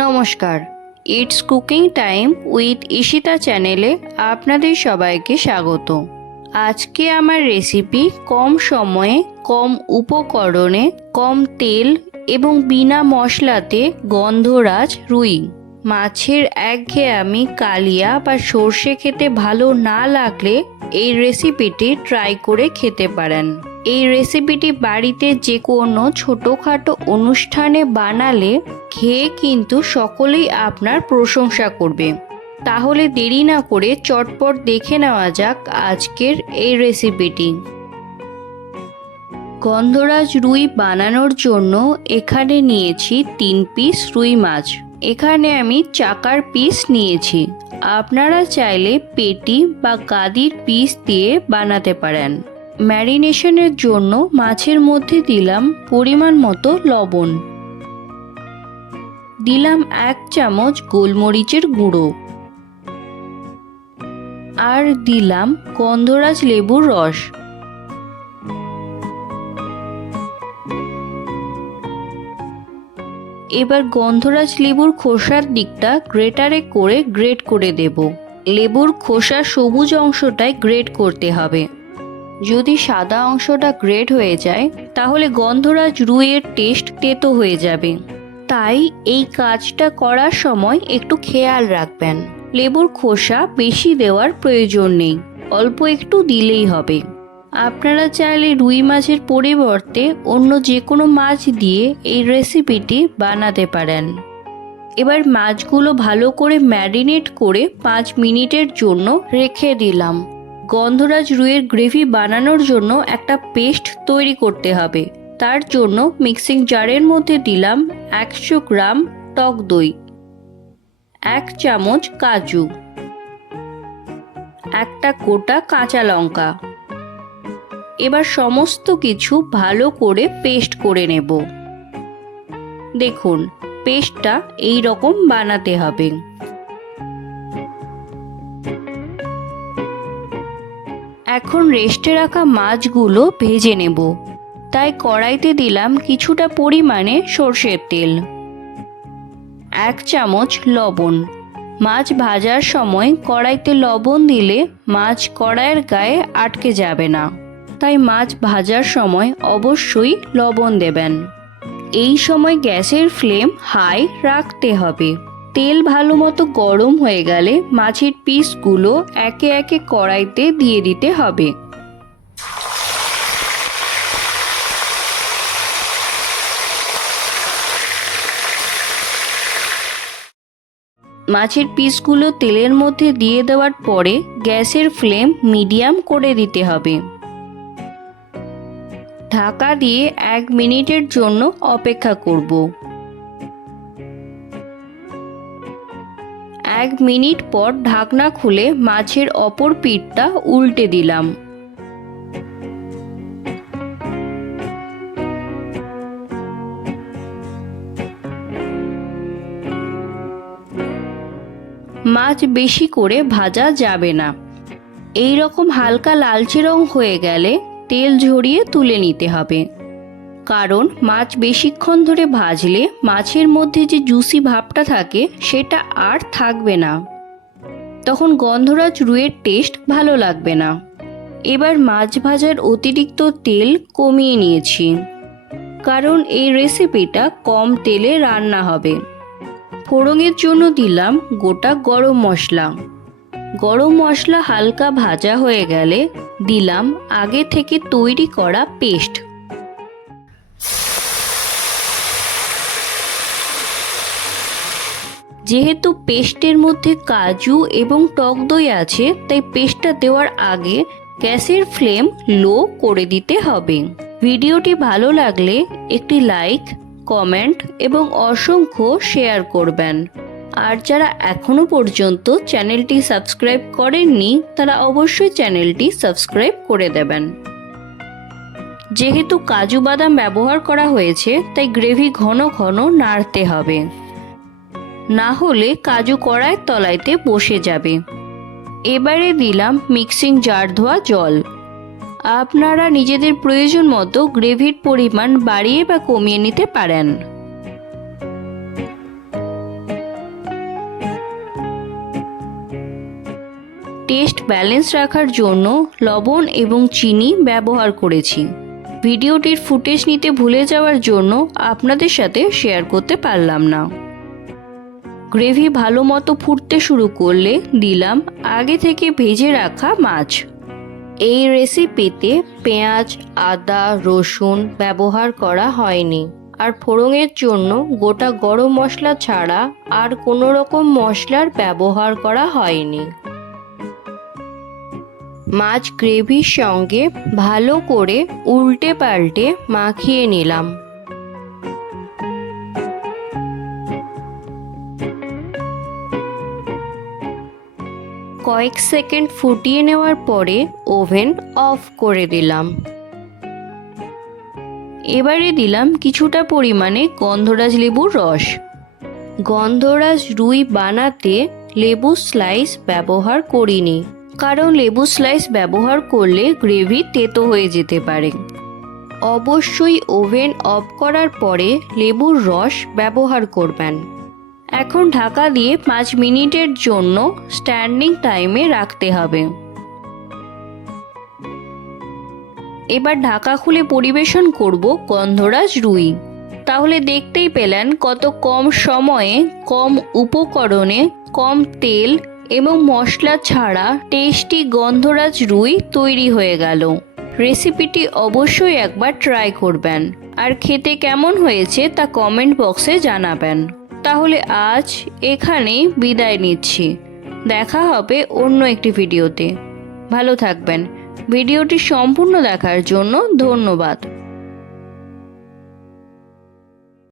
নমস্কার, it's cooking time with Ishita চ্যানেলে আপনাদের সবাইকে স্বাগত। আজকে আমার রেসিপি কম সময়ে, কম উপকরণে, কম তেল এবং বিনা মশলাতে গন্ধরাজ রুই। মাছের একঘেয়েমি কালিয়া বা সর্ষে খেতে ভালো না লাগলে এই রেসিপিটি ট্রাই করে খেতে পারেন। এই রেসিপিটি বাড়িতে যে কোনো ছোটোখাটো অনুষ্ঠানে বানালে খেয়ে কিন্তু সকলেই আপনার প্রশংসা করবে। তাহলে দেরি না করে চটপট দেখে নেওয়া যাক আজকের এই রেসিপিটি। গন্ধরাজ রুই বানানোর জন্য এখানে নিয়েছি 3 পিস রুই মাছ। এখানে আমি চাকার পিস নিয়েছি। আপনারা চাইলে পেটি বা গাদির পিস দিয়ে বানাতে পারেন। ম্যারিনেশনের জন্য মাছের মধ্যে দিলাম পরিমাণ মতো লবণ, দিলাম 1 চামচ গোলমরিচের গুঁড়ো, আর দিলাম গন্ধরাজ লেবুর রস। এবার গন্ধরাজ লেবুর খোসার দিকটা গ্রেটারে করে গ্রেট করে দেব। লেবুর খোসার সবুজ অংশটাই গ্রেট করতে হবে। যদি সাদা অংশটা গ্রেট হয়ে যায় তাহলে গন্ধরাজ রুইয়ের টেস্ট তেতো হয়ে যাবে। তাই এই কাজটা করার সময় একটু খেয়াল রাখবেন। লেবুর খোসা বেশি দেওয়ার প্রয়োজন নেই, অল্প একটু দিলেই হবে। আপনারা চাইলে রুই মাছের পরিবর্তে অন্য যে কোনো মাছ দিয়ে এই রেসিপিটি বানাতে পারেন। এবার মাছগুলো ভালো করে ম্যারিনেট করে 5 মিনিটের জন্য রেখে দিলাম। গন্ধরাজ রুইয়ের গ্রেভি বানানোর জন্য একটা পেস্ট তৈরি করতে হবে। তার জন্য মিক্সিং জারের মধ্যে দিলাম 100 গ্রাম টক দই, 1 চামচ কাজু, একটা গোটা কাঁচা লঙ্কা। এবার সমস্ত কিছু ভালো করে পেস্ট করে নেব। দেখুন, পেস্টটা এই রকম বানাতে হবে। এখন রেস্টে রাখা মাছগুলো ভেজে নেব। তাই কড়াইতে দিলাম কিছুটা পরিমাণে সর্ষের তেল, 1 চামচ লবণ। মাছ ভাজার সময় কড়াইতে লবণ দিলে মাছ কড়াইয়ের গায়ে আটকে যাবে না, তাই মাছ ভাজার সময় অবশ্যই লবণ দেবেন। এই সময় গ্যাসের ফ্লেম হাই রাখতে হবে। তেল ভালো মতো গরম হয়ে গেলে মাছের পিসগুলো একে একে কড়াইতে দিয়ে দিতে হবে। মাছের পিসগুলো তেলের মধ্যে দিয়ে দেওয়ার পরে গ্যাসের ফ্লেম মিডিয়াম করে দিতে হবে। ঢাকা দিয়ে 1 মিনিটের জন্য অপেক্ষা করব। 1 মিনিট পর ঢাকনা খুলে মাছের অপর পিঠটা উল্টে দিলাম। মাছ বেশি করে ভাজা যাবে না। এই রকম হালকা লালচে রং হয়ে গেলে তেল ঝরিয়ে তুলে নিতে হবে। কারণ মাছ বেশিক্ষণ ধরে ভাজলে মাছের মধ্যে যে জুসি ভাবটা থাকে সেটা আর থাকবে না, তখন গন্ধরাজ রুইয়ের টেস্ট ভালো লাগবে না। এবার মাছ ভাজার অতিরিক্ত তেল কমিয়ে নিয়েছি, কারণ এই রেসিপিটা কম তেলে রান্না হবে। ফোড়নের জন্য দিলাম গোটা গরম মশলা। গরম মশলা হালকা ভাজা হয়ে গেলে দিলাম আগে থেকে তৈরি করা পেস্ট। যেহেতু পেস্টের মধ্যে কাজু এবং টক দই আছে, তাই পেস্টটা দেওয়ার আগে গ্যাসের ফ্লেম লো করে দিতে হবে। ভিডিওটি ভালো লাগলে একটি লাইক, কমেন্ট এবং অসংখ্য শেয়ার করবেন। আর যারা এখনো পর্যন্ত চ্যানেলটি সাবস্ক্রাইব করেননি তারা অবশ্যই চ্যানেলটি সাবস্ক্রাইব করে দেবেন। যেহেতু কাজু বাদাম ব্যবহার করা হয়েছে তাই গ্রেভি ঘন ঘন নাড়তে হবে, না হলে কাজু কড়াইয়ের তলাইতে বসে যাবে। এবারে দিলাম মিক্সিং জার ধোয়া জল। আপনারা নিজেদের প্রয়োজন মতো গ্রেভির পরিমাণ বাড়িয়ে বা কমিয়ে নিতে পারেন। টেস্ট ব্যালেন্স রাখার জন্য লবণ এবং চিনি ব্যবহার করেছি। ভিডিওটির ফুটেজ নিতে ভুলে যাওয়ার জন্য আপনাদের সাথে শেয়ার করতে পারলাম না। গ্রেভি ভালো মতো ফুটতে শুরু করলে দিলাম আগে থেকে ভেজে রাখা মাছ। এই রেসিপিতে পেঁয়াজ, আদা, রসুন ব্যবহার করা হয়নি। আর ফোড়নের জন্য গোটা গরম মশলা ছাড়া আর কোনো রকম মশলার ব্যবহার করা হয়নি। মাছ গ্রেভির সঙ্গে ভালো করে উল্টে পাল্টে মাখিয়ে নিলাম। কয়েক সেকেন্ড ফুটিয়ে নেওয়ার পরে ওভেন অফ করে দিলাম। এবারে দিলাম কিছুটা পরিমাণে গন্ধরাজ লেবুর রস। গন্ধরাজ রুই বানাতে লেবু স্লাইস ব্যবহার করিনি, কারণ লেবু স্লাইস ব্যবহার করলে গ্রেভি তেতো হয়ে যেতে পারে। অবশ্যই ওভেন অফ করার পরে লেবুর রস ব্যবহার করবেন। এখন ঢাকা দিয়ে 5 মিনিটের জন্য স্ট্যান্ডিং টাইমে রাখতে হবে। এবার ঢাকা খুলে পরিবেশন করব গন্ধরাজ রুই। তাহলে দেখতেই পেলেন কত কম সময়ে, কম উপকরণে, কম তেল এবং মশলা ছাড়া টেস্টি গন্ধরাজ রুই তৈরি হয়ে গেল। রেসিপিটি অবশ্যই একবার ট্রাই করবেন আর খেতে কেমন হয়েছে তা কমেন্ট বক্সে জানাবেন। তাহলে আজ এখানেই বিদায় নিচ্ছি। দেখা হবে অন্য একটি ভিডিওতে। ভালো থাকবেন। ভিডিওটি সম্পূর্ণ দেখার জন্য ধন্যবাদ।